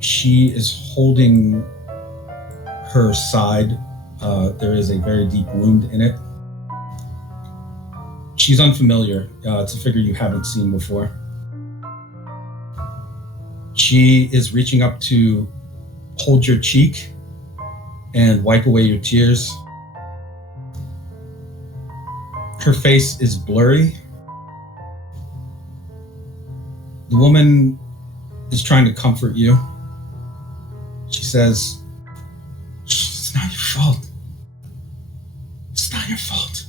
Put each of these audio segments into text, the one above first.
She is holding her side. There is a very deep wound in it. She's unfamiliar. It's a figure you haven't seen before. She is reaching up to hold your cheek and wipe away your tears. Her face is blurry. The woman is trying to comfort you. She says, "It's not your fault. It's not your fault."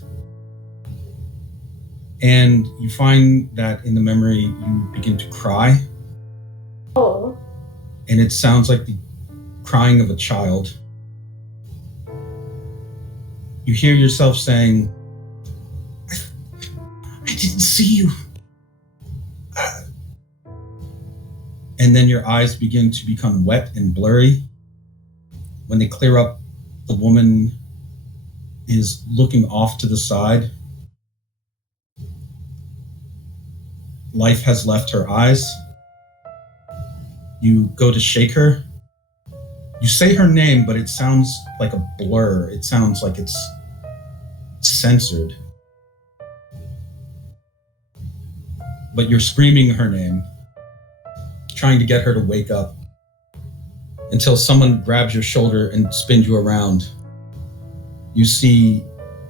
And you find that in the memory, you begin to cry. Oh. And it sounds like the crying of a child. You hear yourself saying, I didn't see you. And then your eyes begin to become wet and blurry. When they clear up, the woman is looking off to the side. Life has left her eyes. You go to shake her. You say her name, but it sounds like a blur. It sounds like it's censored. But you're screaming her name, trying to get her to wake up, until someone grabs your shoulder and spins you around. You see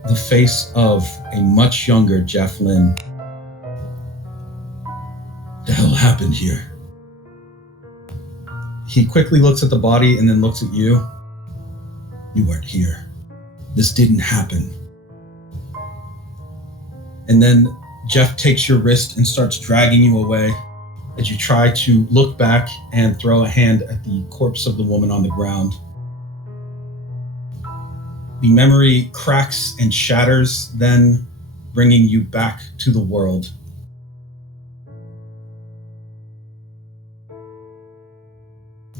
the face of a much younger Jeff Lynne. The hell happened here? He quickly looks at the body and then looks at you. You weren't here. This didn't happen. And then Jeff takes your wrist and starts dragging you away as you try to look back and throw a hand at the corpse of the woman on the ground. The memory cracks and shatters, then bringing you back to the world.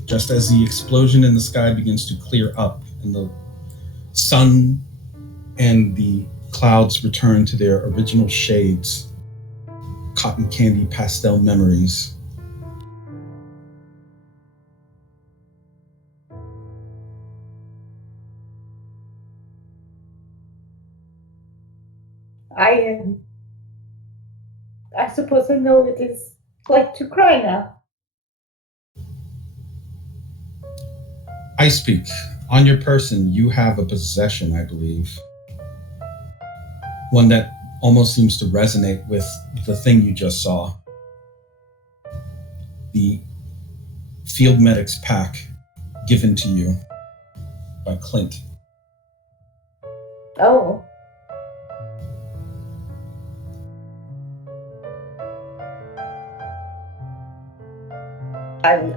Just as the explosion in the sky begins to clear up and the sun and the clouds return to their original shades, cotton candy pastel memories. I suppose I know it is like to cry now. Ice Peak, on your person, you have a possession, I believe. One that almost seems to resonate with the thing you just saw. The Field Medics pack given to you by Clint. Oh.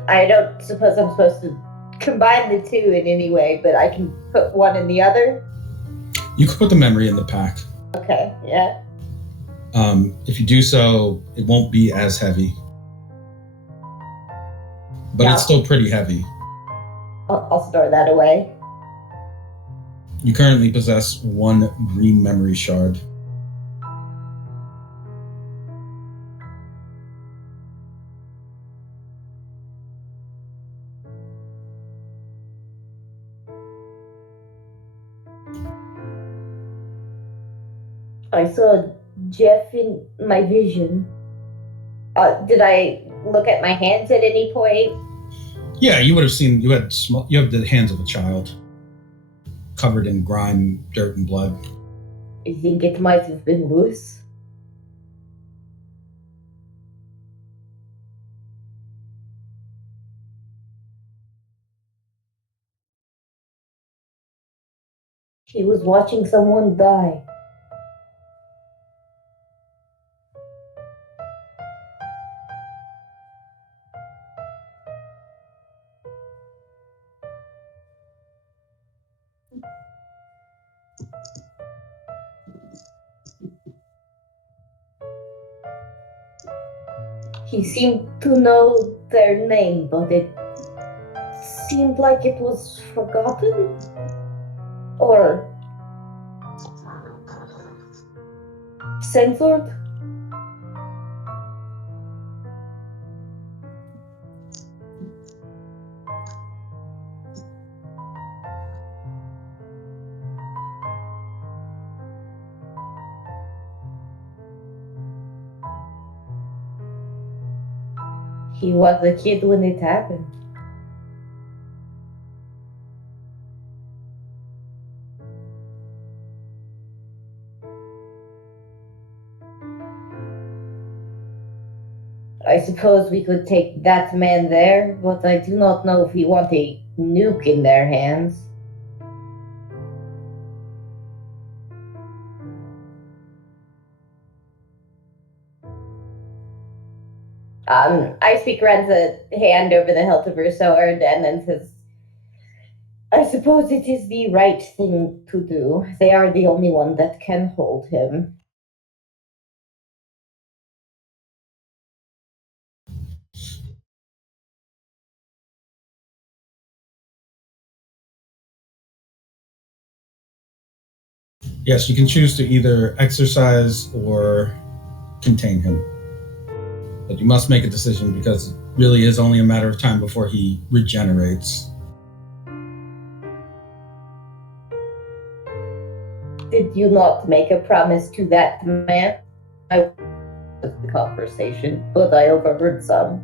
I don't suppose I'm supposed to combine the two in any way, but I can put one in the other? You could put the memory in the pack. Okay, yeah. If you do so, it won't be as heavy. But it's still pretty heavy. I'll store that away. You currently possess one green memory shard. I saw Jeff in my vision. Did I look at my hands at any point? Yeah, you would have seen. You have the hands of a child, covered in grime, dirt, and blood. You think it might have been loose? He was watching someone die. He seemed to know their name, but it seemed like it was forgotten? Or censored? He was a kid when it happened. I suppose we could take that man there, but I do not know if we want a nuke in their hands. I speak runs a hand over the hilt of her sword and then says, I suppose it is the right thing to do. They are the only one that can hold him. Yes, you can choose to either exercise or contain him. But you must make a decision because it really is only a matter of time before he regenerates. Did you not make a promise to that man? I was the conversation, but I overheard some.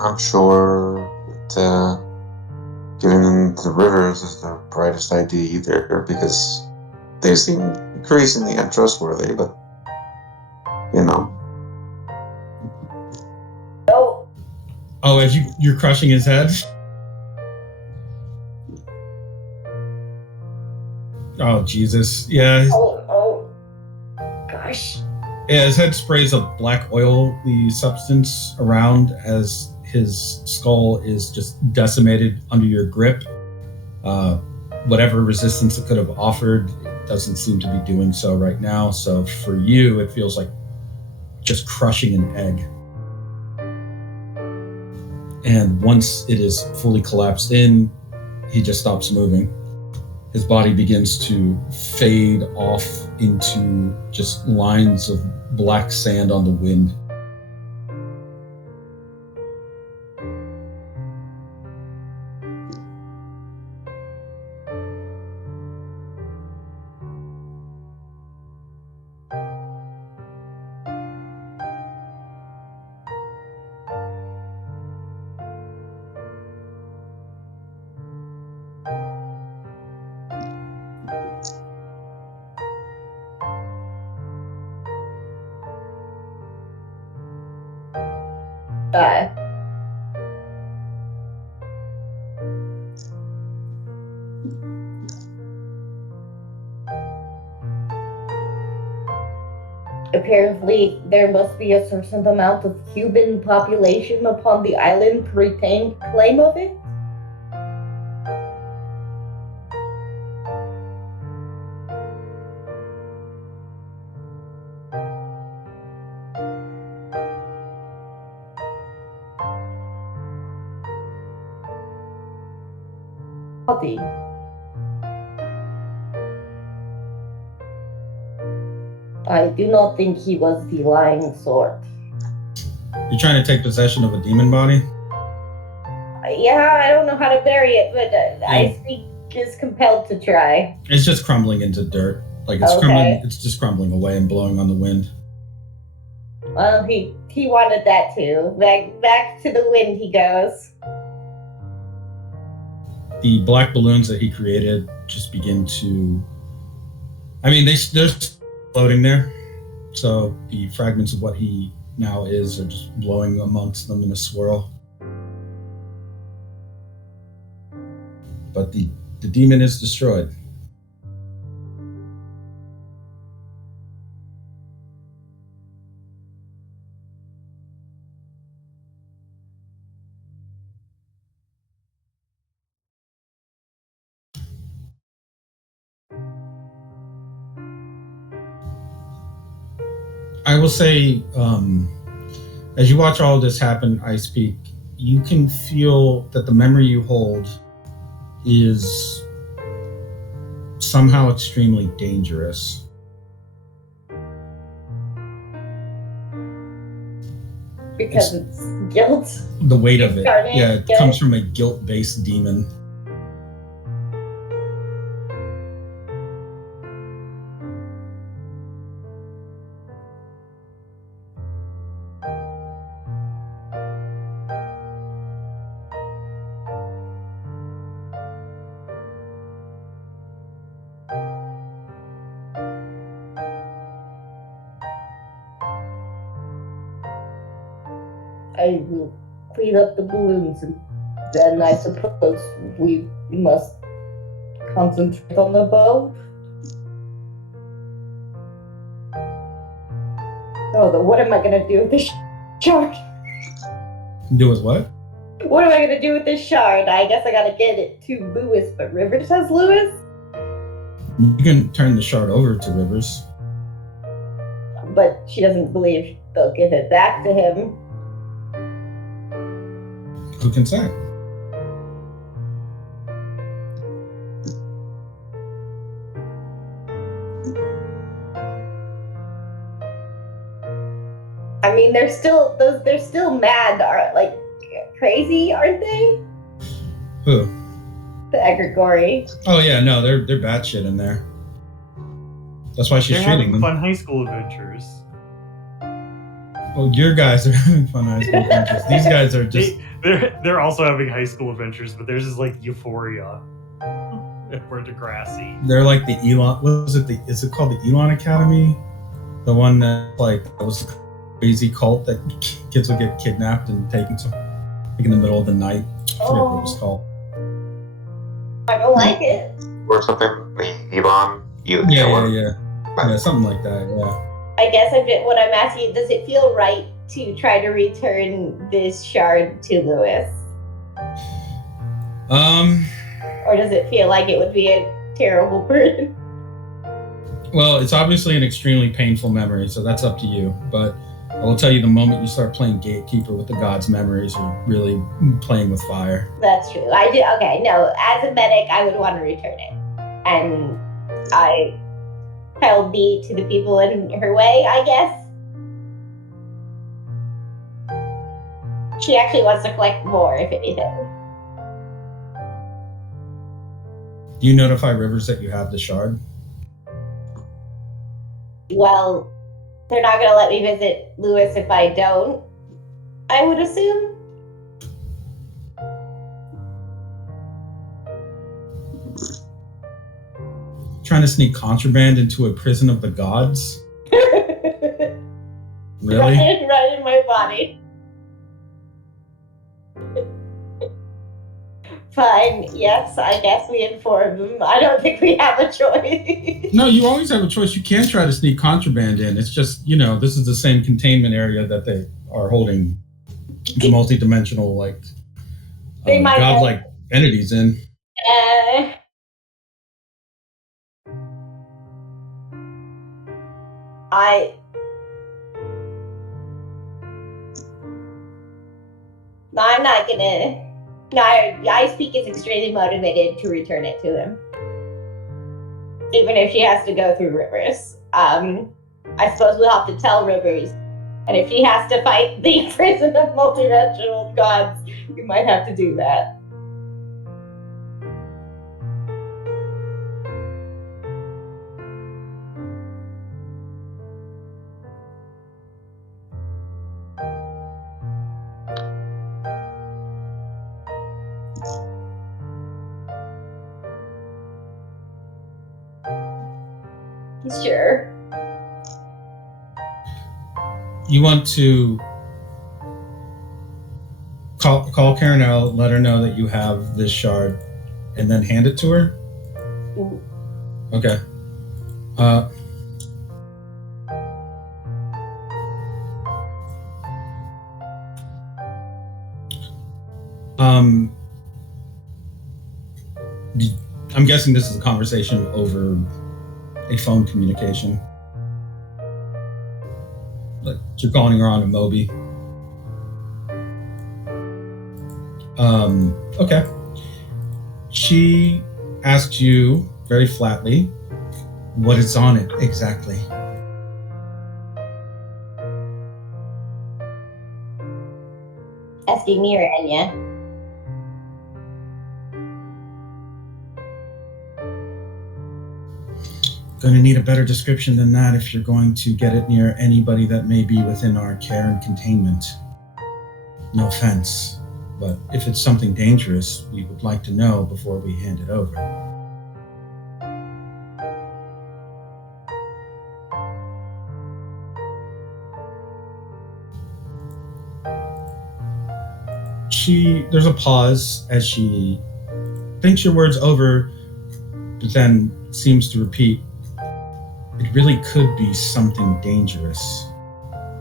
I'm not sure that giving them the rivers is the brightest idea either, because they seem increasingly untrustworthy, but, you know. Oh, Oh, as you're crushing his head? Oh, Jesus. Yeah. oh, gosh. Yeah, his head sprays a black oily substance around as his skull is just decimated under your grip. Whatever resistance it could have offered, it doesn't seem to be doing so right now. So for you, it feels like just crushing an egg. And once it is fully collapsed in, he just stops moving. His body begins to fade off into just lines of black sand on the wind. Apparently, there must be a certain amount of Cuban population upon the island to retain claim of it. Body. I do not think he was the lying sort. You're trying to take possession of a demon body? Yeah, I don't know how to bury it, but I speak is compelled to try. It's just crumbling into dirt. Like it's crumbling. It's just crumbling away and blowing on the wind. Well, he wanted that too. Back to the wind he goes. The black balloons that he created just begin to. I mean, they're floating there. So the fragments of what he now is are just blowing amongst them in a swirl. But the demon is destroyed. I will say, as you watch all of this happen, I speak, you can feel that the memory you hold is somehow extremely dangerous. because it's guilt. The weight of it. Incarnate, Yeah, it yeah. comes from a guilt-based demon. I will clean up the balloons, and then I suppose we must concentrate on the bow. Oh, what am I gonna do with this shard? Do with what? What am I gonna do with this shard? I guess I gotta get it to Lewis, but Rivers has Lewis? You can turn the shard over to Rivers. But she doesn't believe they'll give it back to him. Who can say? I mean, they're still mad, like crazy, aren't they? Who? The Egregori. Oh yeah, no, they're batshit in there. That's why she's They're treating having them. fun high school adventures. Well, your guys are having fun high school adventures. These guys are just. They're also having high school adventures, but theirs is like Euphoria. We're Degrassi. They're like the Elon. What was it? Is it called the Elon Academy? The one that was a crazy cult that kids would get kidnapped and taken to, like in the middle of the night. I forget what it was called. I don't like it. Or something. Elon. Yeah, something like that. Yeah. I guess what I'm asking, does it feel right to try to return this shard to Lewis? Or does it feel like it would be a terrible burden? Well, it's obviously an extremely painful memory, so that's up to you. But I will tell you, the moment you start playing Gatekeeper with the gods' memories, you're really playing with fire. That's true. I do. Okay, no. As a medic, I would want to return it, and I held B to the people in her way, I guess. She actually wants to collect more, if anything. Do you notify Rivers that you have the shard? Well, they're not going to let me visit Lewis if I don't, I would assume. Trying to sneak contraband into a prison of the gods? Really? Right in my body. Fine, yes, I guess we inform them. I don't think we have a choice. No, you always have a choice. You can try to sneak contraband in. It's just, this is the same containment area that they are holding the multi-dimensional, They might godlike entities in. I'm not gonna. No, I speak is extremely motivated to return it to him, even if she has to go through Rivers. I suppose we'll have to tell Rivers, and if she has to fight the prison of multidimensional gods, we might have to do that. Sure. You want to call Karen out, let her know that you have this shard, and then hand it to her? Okay. I'm guessing this is a conversation over a phone communication. Like you're calling her on a Moby. Okay. She asked you very flatly what is on it exactly. Asking me or Enya? Going to need a better description than that if you're going to get it near anybody that may be within our care and containment. No offense, but if it's something dangerous, we would like to know before we hand it over. There's a pause as she thinks your words over, but then seems to repeat, it really could be something dangerous.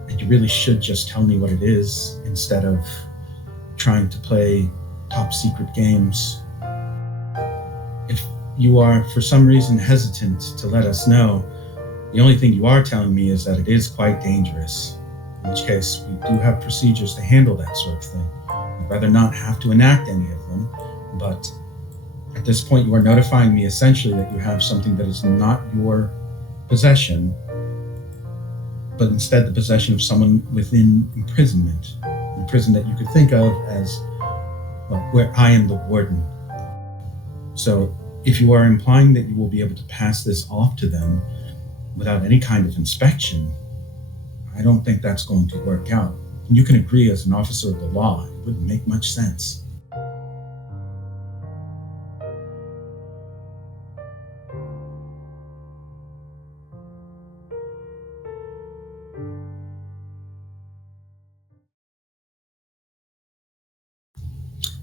And you really should just tell me what it is instead of trying to play top secret games. If you are for some reason hesitant to let us know, the only thing you are telling me is that it is quite dangerous, in which case we do have procedures to handle that sort of thing. I'd rather not have to enact any of them, but at this point you are notifying me essentially that you have something that is not your possession, but instead the possession of someone within imprisonment, in a prison that you could think of as, well, where I am the warden. So if you are implying that you will be able to pass this off to them without any kind of inspection, I don't think that's going to work out. And you can agree as an officer of the law, it wouldn't make much sense.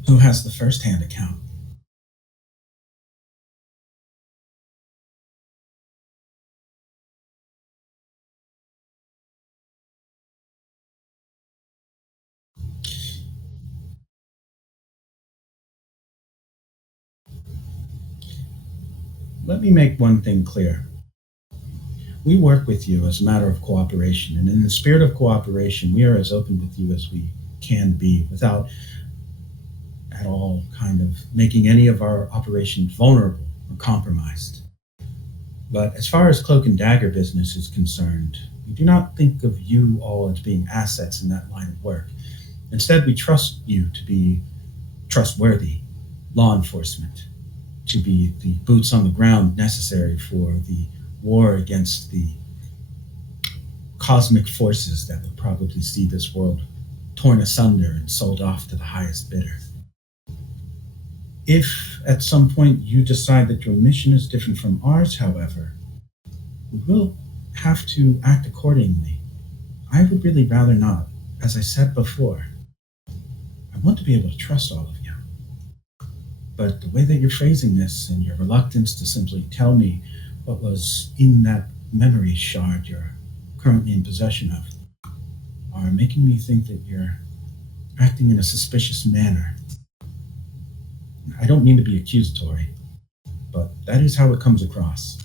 Who has the first-hand account? Let me make one thing clear. We work with you as a matter of cooperation, and in the spirit of cooperation, we are as open with you as we can be without at all kind of making any of our operations vulnerable or compromised. But as far as Cloak and Dagger business is concerned, we do not think of you all as being assets in that line of work. Instead, we trust you to be trustworthy law enforcement, to be the boots on the ground necessary for the war against the cosmic forces that would probably see this world torn asunder and sold off to the highest bidder. If at some point you decide that your mission is different from ours, however, we will have to act accordingly. I would really rather not. As I said before, I want to be able to trust all of you. But the way that you're phrasing this and your reluctance to simply tell me what was in that memory shard you're currently in possession of are making me think that you're acting in a suspicious manner. I don't mean to be accusatory, but that is how it comes across.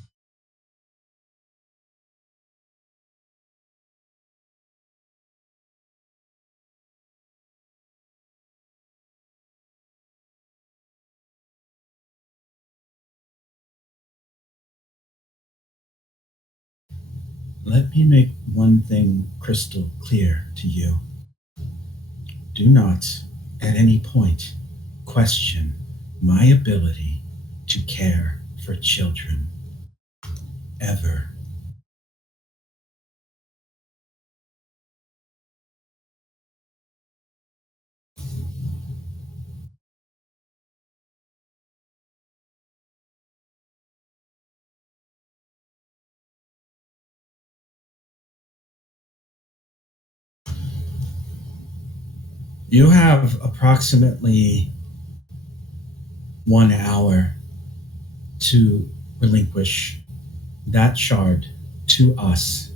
Let me make one thing crystal clear to you. Do not, at any point, question my ability to care for children. Ever. You have approximately 1 hour to relinquish that shard to us.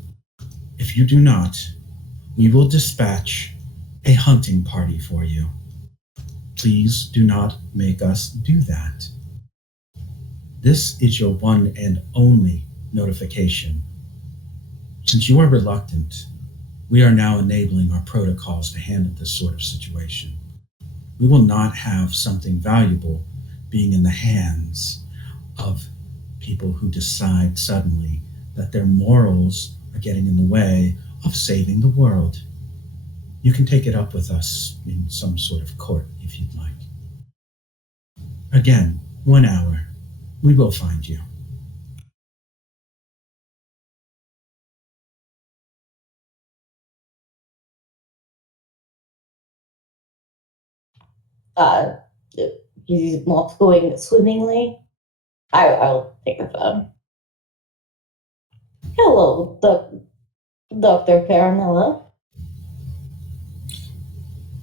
If you do not, we will dispatch a hunting party for you. Please do not make us do that. This is your one and only notification. Since you are reluctant, we are now enabling our protocols to handle this sort of situation. We will not have something valuable being in the hands of people who decide suddenly that their morals are getting in the way of saving the world. You can take it up with us in some sort of court if you'd like. Again, 1 hour. We will find you. Uh, he's not going swimmingly. I'll take the phone. Hello, Dr. Caramella.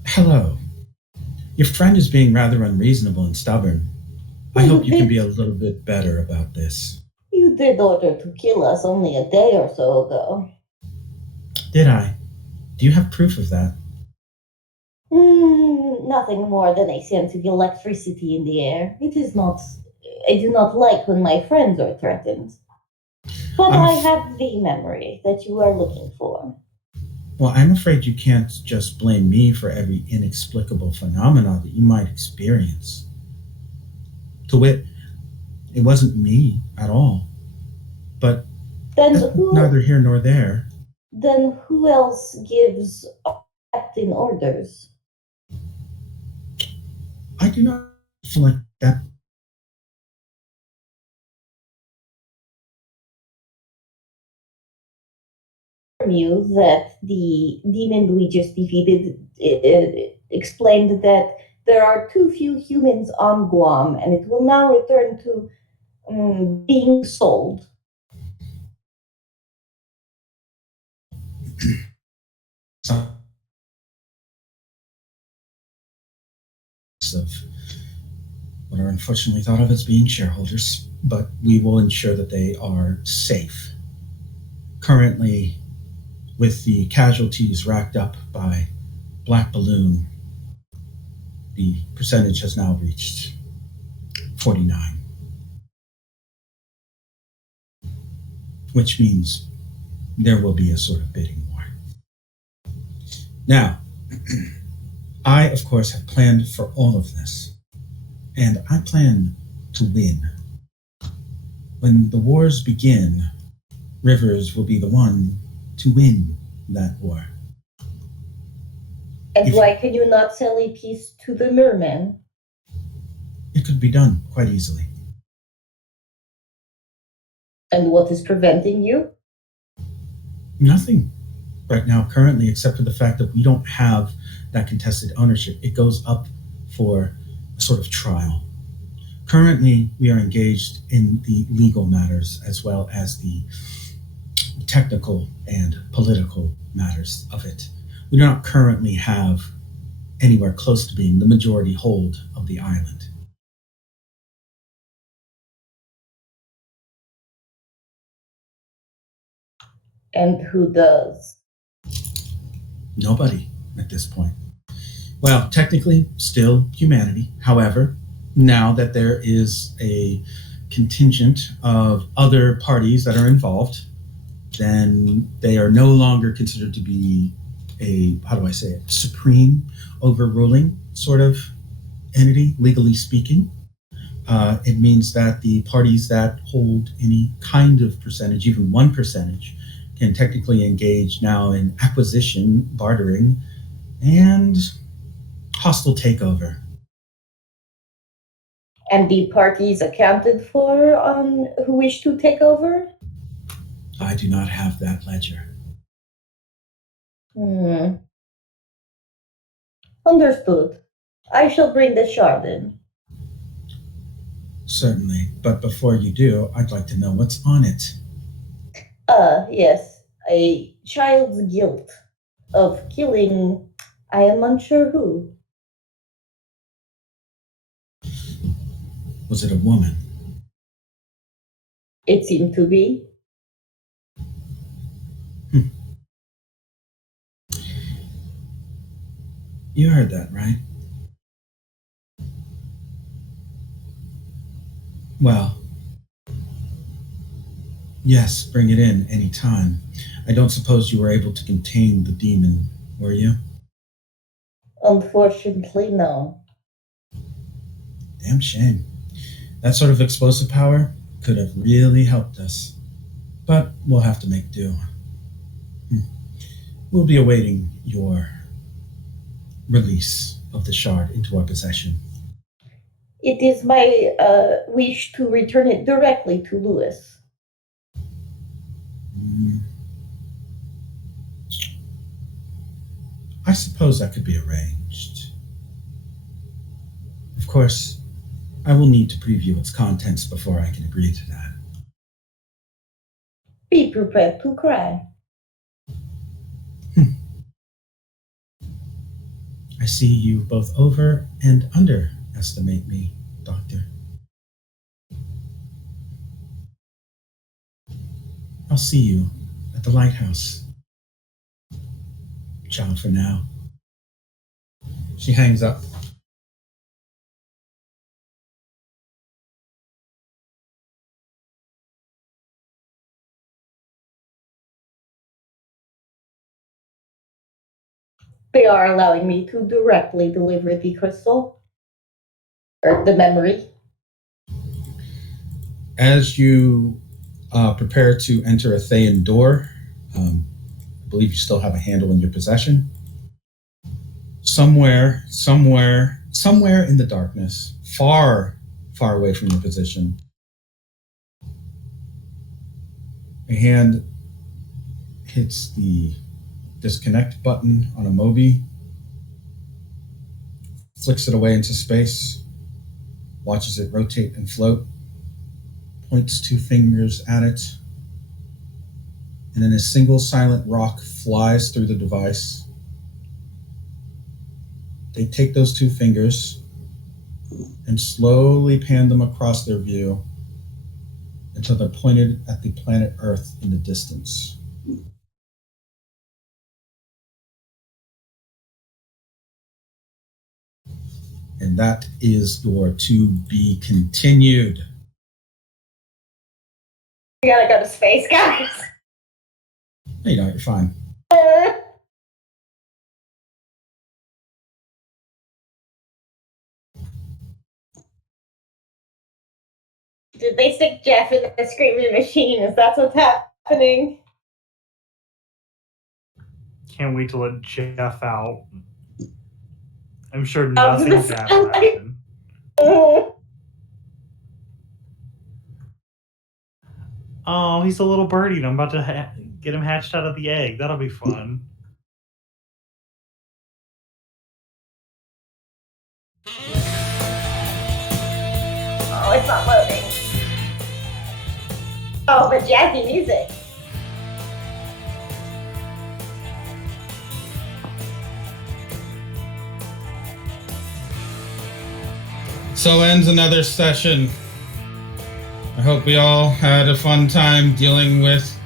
Hello. Your friend is being rather unreasonable and stubborn. I hope you can be a little bit better about this. You did order to kill us only a day or so ago. Did I? Do you have proof of that? Nothing more than a sense of electricity in the air. It is not. I do not like when my friends are threatened. But I have the memory that you are looking for. Well, I'm afraid you can't just blame me for every inexplicable phenomena that you might experience. To wit, it wasn't me at all. But Then neither here nor there. Then who else gives captain orders? I do not feel like that. You that the demon we just defeated explained that there are too few humans on Guam, and it will now return to being sold. Of what are unfortunately thought of as being shareholders, but we will ensure that they are safe. Currently, with the casualties racked up by Black Balloon, the percentage has now reached 49. Which means there will be a sort of bidding war. Now, I, of course, have planned for all of this, and I plan to win. When the wars begin, Rivers will be the one to win that war. And why can you not sell a piece to the merman? It could be done quite easily. And what is preventing you? Nothing right now, currently, except for the fact that we don't have that contested ownership. It goes up for a sort of trial. Currently, we are engaged in the legal matters as well as the technical and political matters of it. We do not currently have anywhere close to being the majority hold of the island. And who does? Nobody at this point. Well, technically, still humanity. However, now that there is a contingent of other parties that are involved, then they are no longer considered to be a, how do I say it, supreme overruling sort of entity, legally speaking. It means that the parties that hold any kind of percentage, even 1%, can technically engage now in acquisition, bartering, and hostile takeover. And the parties accounted for who wish to take over? I do not have that ledger. Understood. I shall bring the shard in. Certainly, but before you do, I'd like to know what's on it. Yes. A child's guilt of killing, I am unsure who. Was it a woman? It seemed to be. You heard that, right? Well, yes, bring it in any time. I don't suppose you were able to contain the demon, were you? Unfortunately, no. Damn shame. That sort of explosive power could have really helped us. But we'll have to make do. We'll be awaiting your release of the shard into our possession. It is my wish to return it directly to Lewis. I suppose that could be arranged. Of course, I will need to preview its contents before I can agree to that. Be prepared to cry. I see you both over and underestimate me, Doctor. I'll see you at the lighthouse. Ciao for now. She hangs up. They are allowing me to directly deliver the crystal. Or the memory. As you prepare to enter a Thayan door, I believe you still have a handle in your possession. Somewhere in the darkness, far away from your position, a hand hits the disconnect button on a Moby, flicks it away into space, watches it rotate and float, points 2 fingers at it, and then a single silent rock flies through the device. They take those 2 fingers and slowly pan them across their view until they're pointed at the planet Earth in the distance. And that is your to be continued. We gotta go to space, guys. You know, you're fine. Did they stick Jeff in the screaming machine? Is that what's happening? Can't wait to let Jeff out. I'm sure I was nothing gonna bad say- will happen. Oh, he's a little birdie, and I'm about to get him hatched out of the egg. That'll be fun. Oh, it's not loading. Oh, but jazzy music. So ends another session. I hope we all had a fun time dealing with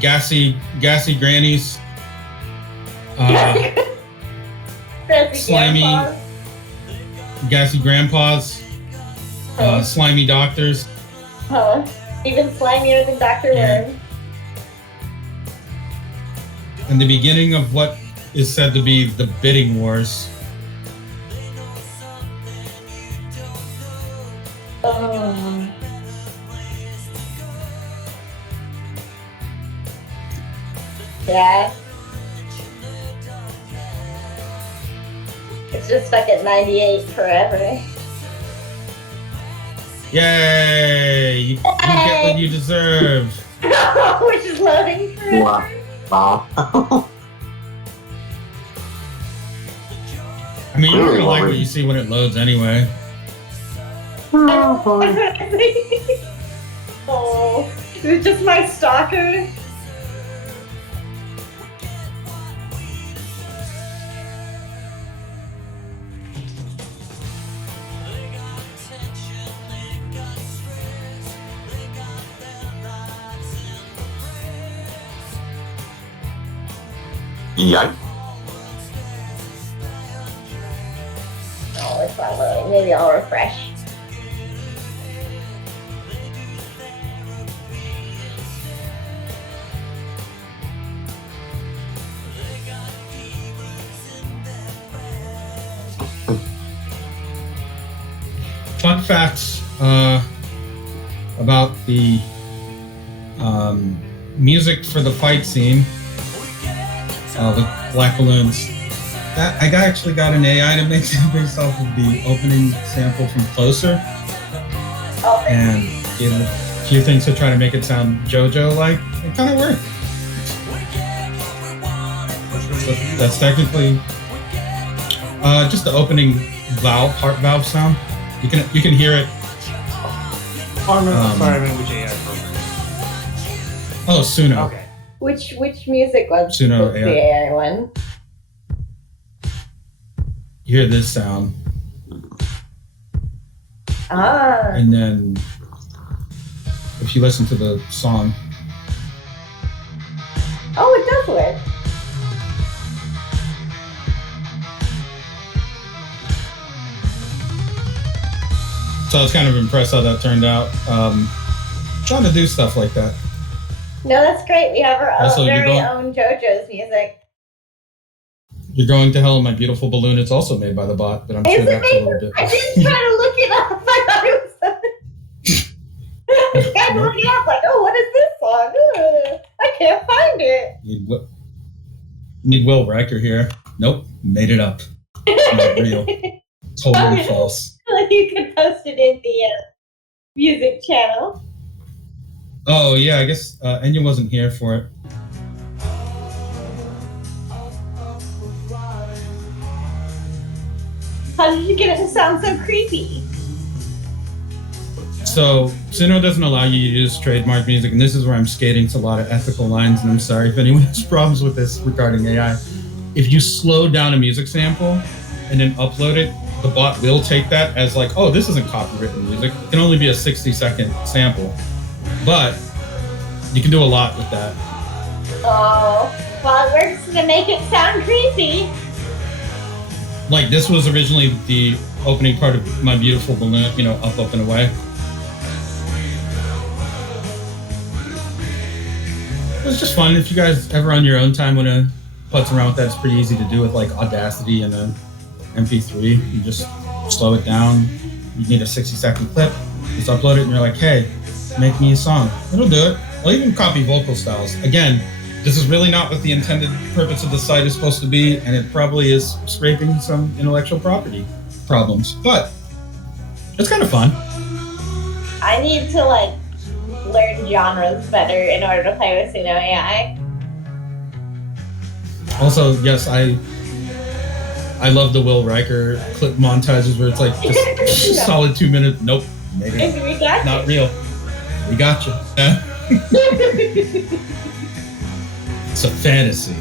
gassy grannies. Slimy- Grandpas. Gassy grandpas. Slimy doctors. Huh? Even slimier than Dr. Yeah. Worm. And the beginning of what is said to be the bidding wars. Oh. Yeah. It's just stuck at 98 forever. Yay! You get what you deserve. Which is loading forever. Wow. I mean, you're Really, gonna like what Lauren? you see when it loads anyway. Oh, is it just my stalker? Yikes. Oh, it's not loading. Maybe I'll refresh. Fun facts about the music for the fight scene with Black Balloons. actually got an AI to make it based off of the opening sample from Closer, Oh, and did a few things to try to make it sound JoJo-like. It kind of worked. So that's technically just the opening heart valve sound. You can hear it. Oh, no, sorry, I meant which AI program. Oh, Suno. Okay. which music was Suno the AI one? You hear this sound, Ah, and then if you listen to the song, oh, it does work. so I was kind of impressed how that turned out. Trying to do stuff like that. No, that's great. We have our Also, you're very going- own JoJo's music. You're Going to Hell in My Beautiful Balloon. It's also made by the bot, but I'm Is sure it that's a made little bit. I didn't try to look it up. I thought it was something. I was trying to look it up, like, oh, what is this song? I can't find it. Need Will Riker here. Nope, made it up. Not real. Totally false. You could post it in the music channel. Oh yeah, I guess Enya wasn't here for it. How did you get it to sound so creepy? So Suno doesn't allow you to use trademark music, and this is where I'm skating to a lot of ethical lines, and I'm sorry if anyone has problems with this regarding AI. If you slow down a music sample and then upload it, the bot will take that as like, oh, this isn't copywritten music. It can only be a 60-second sample. But you can do a lot with that. Oh, well, it works to make it sound creepy. Like, this was originally the opening part of My Beautiful Balloon, you know, Up, Up, and Away. It was just fun. If you guys ever on your own time want to putz around with that, it's pretty easy to do with like Audacity and an MP3. You just slow it down. You need a 60-second clip. Just upload it and you're like, hey, make me a song. It'll do it. I'll even copy vocal styles. Again, this is really not what the intended purpose of the site is supposed to be, and it probably is scraping some intellectual property problems. But it's kind of fun. I need to, like, learn genres better in order to play with Suno AI. Also, yes, I love the Will Riker clip montages where it's like just solid 2 minutes. Nope, made it up. We got Not real. We got you. It's a fantasy.